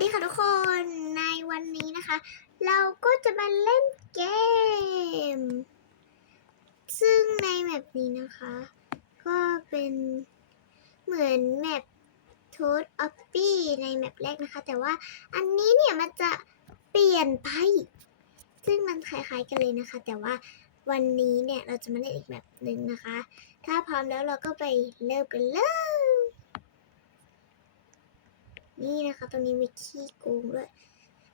สดีค่ะทุกคนในวันนี้นะคะ เราก็จะมาเล่นเกม ซึ่งในแมปนี้นะคะ ก็เป็นเหมือนแมปโทสออปปี้ในแมปแรกนะคะ แต่ว่าอันนี้เนี่ยมันจะเปลี่ยนไป ซึ่งมันคล้ายๆกันเลยนะคะ แต่ว่าวันนี้เนี่ยเราจะมาเล่นอีกแบบหนึ่งนะคะ ถ้าพร้อมแล้วเราก็ไปเริ่มกันเลย นี่นะคะ ตรงนี้มีขี้โกงด้วย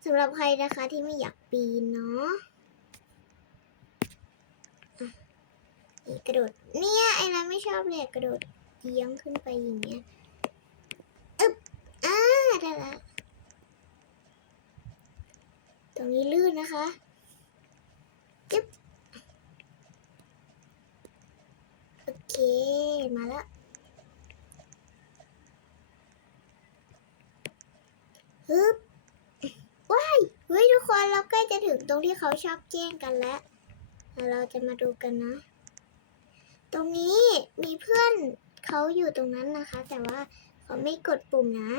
สำหรับใครนะคะที่ไม่อยากปีนเนาะะนี่กระโดด เนี่ยไอ้นั้นไม่ชอบเลยกระโดดเยี้ยงขึ้นไปอย่างเงี้ยอึ๊บอ่าได้ละ ตรงนี้ลื่นนะคะจึ๊บโอเค มาแล้ว ฮึบว้ายเฮ้ยทุกคนเราใกล้จะถึงตรงที่เขาชอบแกล้งกันแล้ว เราจะมาดูกันนะ ตรงนี้มีเพื่อนเขาอยู่ตรงนั้นนะคะ แต่ว่าเขาไม่กดปุ่มนะ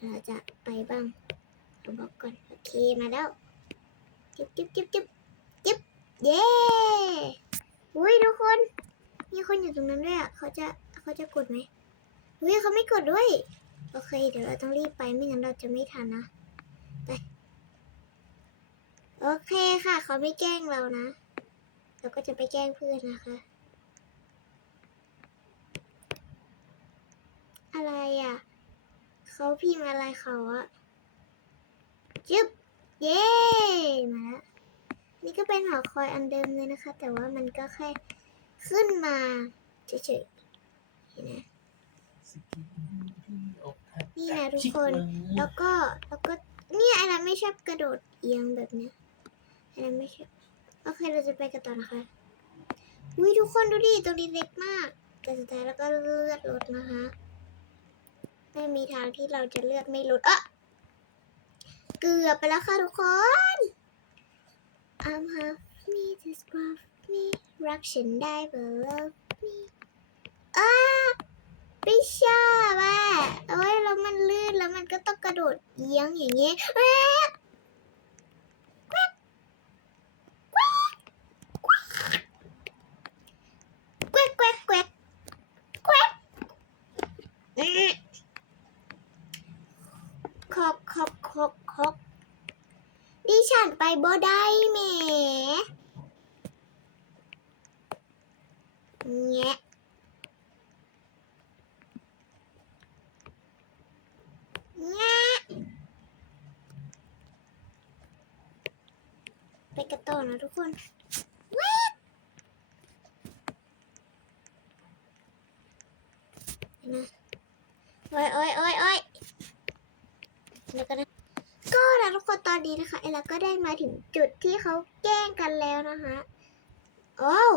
เราจะไปบ้างเราบอกก่อนโอเคมาแล้วจิ๊บจิ๊บจิ๊บจิ๊บจิ๊บเย้อุ้ยทุกคน มีคนอยู่ตรงนั้นด้วยอะเขาจะเขาจะกดไหมเฮ้ยเขาไม่กดด้วย โอเค เดี๋ยวเราต้องรีบไปไม่งั้นเราจะไม่ทันนะ ไป โอเคค่ะ เขาไม่แกล้งเรานะ เราก็จะไปแกล้งเพื่อนนะคะ อะไรอะ เขาพิมพ์อะไรเขาอะจึ๊บ เย้ มาแล้ว นี่ก็เป็นหอคอยอันเดิมเลยนะคะ แต่ว่ามันก็แค่ขึ้นมาเฉยๆนไหม นี่นะทุกคน แล้วก็แล้วก็เนี่ยไอ้นั้นไม่ชอบกระโดดเอียงแบบเนี้ยไอ้นั้นไม่ชอบโอเคเราจะไปกันต่อนะคะอุ้ยทุกคนดูดิตรงนี้เล็กมาก แต่สุดท้ายแล้วก็เลือดลดนะคะไม่มีทางที่เราจะเลือดไม่ลดเอะเกือบไปแล้วค่ะทุกคน I'm have me this love me รักฉันได้ but love me อ้า ไม่ชอบอะโอ้ยแล้วมันลื่นแล้วมันก็ต้องกระโดดเอียงอย่างเงี้ยแว๊บแว๊บแว๊บแว๊บแว๊บแว๊บแว๊บคอกคอกคอกคอกดิฉันไปบ่ได้แหมแงะ งะ ไปกระต่อนะทุกคนแว๊บนะโอ้ยโอ้ยโอ้ยโอ้ยแล้วก็นะ ก็นะทุกคนตอนนี้นะคะเอลาก็ได้มาถึงจุดที่เขาแกล้งกันแล้วนะคะโอ้ว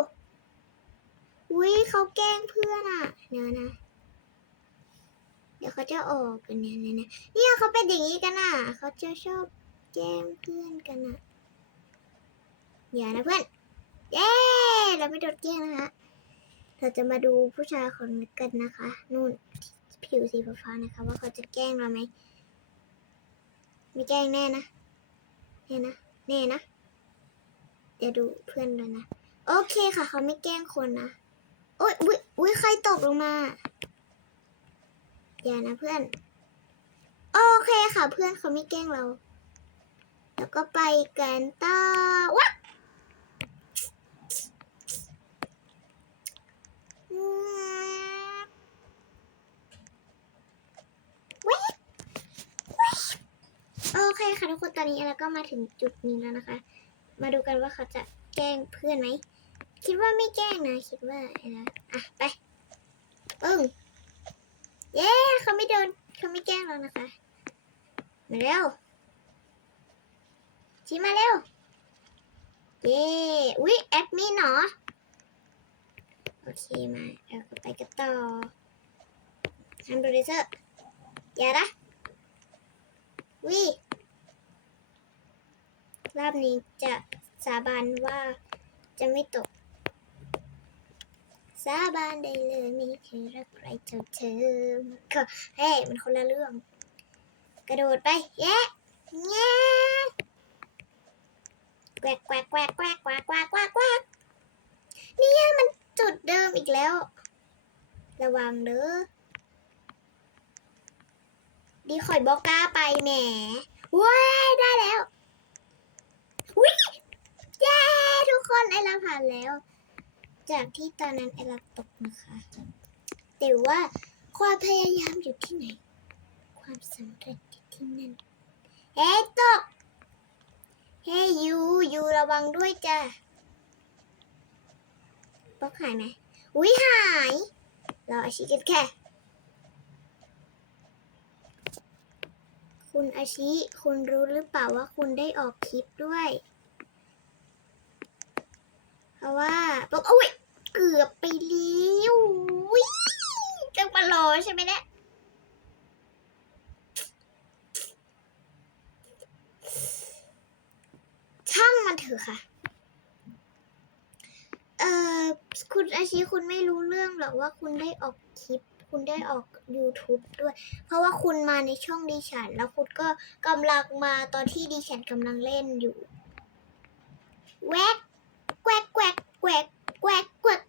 วิเขาแกล้งเพื่อนอะเดี๋ยวนะ เดี๋ยวเขาจะออกกันเนี่ยเนี่ยเนี่ยเขาเป็นอย่างนี้กันอะเขาจะชอบแกล้งเพื่อนกันอะอย่านะเพื่อน เย้ เราไม่โดนแกล้งนะคะ เราจะมาดูผู้ชายคนนี้กันนะคะ นู่นผิวสีฟ้าๆนะคะ ว่าเขาจะแกล้งเราไหมไม่แกล้งแน่นะ แน่นะ แน่นะ เดี๋ยวดูเพื่อนเลยนะ โอเคค่ะ เขาไม่แกล้งคนนะ โอ๊ยอุ๊ยอุ๊ยใครตกลงมา อย่านะเพื่อน โอเคค่ะเพื่อนเขาไม่แกล้งเรา แล้วก็ไปกันต่อวะโอเคค่ะทุกคนตอนนี้เราก็มาถึงจุดนี้แล้วนะคะ มาดูกันว่าเขาจะแกล้งเพื่อนไหม คิดว่าไม่แกล้งนะ คิดว่าอะไรนะอะ ไปปึ้ง เย้เขาไม่โดนเขาไม่แกล้งเรานะคะ มาเร็วชี้มาเร็ว เย้อุ๊ยแอดมินเหรอ โอเคมาเราก็ไปกันต่อทำโปรดิวเซอร์อย่านะวิรอบนี้จะสาบานว่าจะไม่ตก สาบานได้เลยมีใครรักใครเท่าเธอก็เฮ้ยมันคนละเรื่อง กระโดดไปแยะแง่แกวกแกวกแกวกแกวกแกวกแกวกแกวกแกวกเนี่ยมันจุดเดิมอีกแล้ว ระวังเด้อดีคอยบอกกล้าไปแหมว้ายได้แล้ววิเย้ทุกคนไอลาผ่านแล้ว จากที่ตอนนั้นไอลาตกนะคะ แต่ว่าความพยายามอยู่ที่ไหน ความสำเร็จอยู่ที่นั่นเฮ้ยตกเฮ้ยยูยูระวังด้วยจ้ะบล็อกหายไหมอุ้ยหายเราอาชีกันแค่คุณอาชิคุณรู้หรือเปล่าว่าคุณได้ออกคลิปด้วย เพราะว่าบอกอุ้ย เกือบไปเลี้ยวจะมารอใช่ไหมเนี่ยช่างมันเถอะค่ะ เอ่อ คุณอาชีคุณไม่รู้เรื่องหรอกว่าคุณได้ออกคลิป คุณได้ออก YouTube ด้วย เพราะว่าคุณมาในช่องดิฉัน แล้วคุณก็กำลังมาตอนที่ดิฉันกำลังเล่นอยู่ แวกแวกแวกแวก แกวกแกวก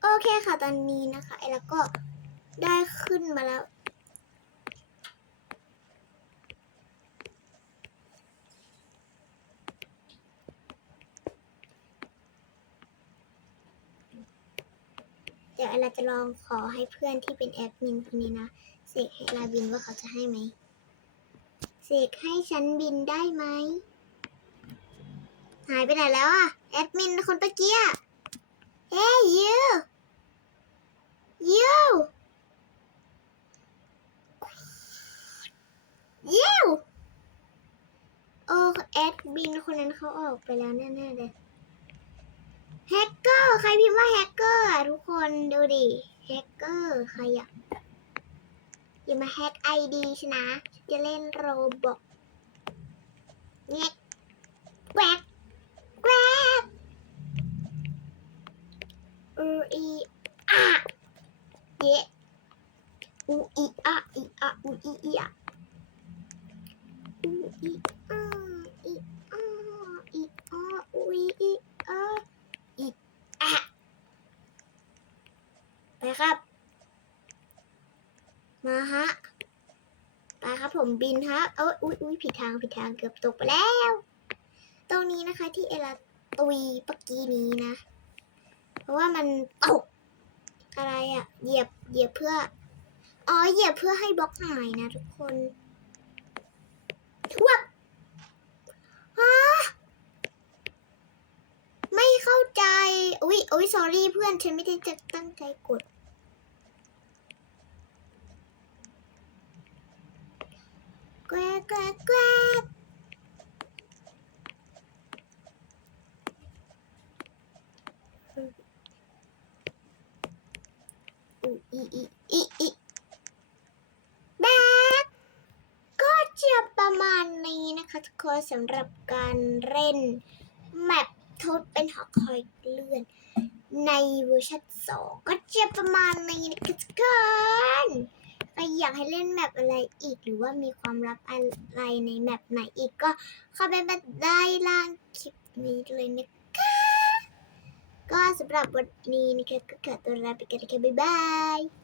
โอเคค่ะตอนนี้นะคะไอ้แล้วก็ได้ขึ้นมาแล้วเดี๋ยวเราจะลองขอให้เพื่อนที่เป็นแอดมินคนนี้นะเสกให้ลาบินว่าเขาจะให้ไหมเสกให้ฉันบินได้ไหม หายไปไหนแล้วอะแอดมินคนตะเกียเฮ้ยยูยูยูโอ้แอดมินคนนั้นเขาออกไปแล้วแน่ๆเลยแฮกเกอร์ใครพิมพ์ว่าแฮกเกอร์อะทุกคนดูดิแฮกเกอร์ใครอะอย่ามาแฮกไอดีชนะ จะเล่นโรบอกเงี้ยแวก อูอีอะเยอูอีอะอีอะอูอีอีอะอูอีอะอีอะอีอะอูอีอีอะอีอะไปครับ มาฮะไปครับผมบินฮะเอ้ยอุ้ยอุ้ยผิดทางผิดทางเกือบตกไปแล้ว ตรงนี้นะคะที่เอลาตุยเมื่อกี้นี้นะ เพราะว่ามันตกอะไรอะ่ะเหยียบเหยียบเพื่อ อ๋อเหยียบเพื่อให้บล็อกหายนะทุกคนทั่วฮะไม่เข้าใจอุ้ยอุ้ย sorry เพื่อนฉันไม่ได้จะตั้งใจกดแกวกแกวกแกวกอูอีอีอีอีแบกก็จะประมาณนี้นะคะ ทุกคนสำหรับการเล่นแมปทดเป็นหอคอยเลื่อน ในเวอร์ชันสองก็จะประมาณนี้นะคะทุกคนใครอยากให้เล่นแมปอะไรอีกหรือว่ามีความลับอะไรในแมปไหนอีกก็เข้าไปมาได้ล่างคลิปนี้เลยนะคะ ก็สำหรับวันนี้นะคะก็ขอตัวลาไปกันนะคะบ๊ายบาย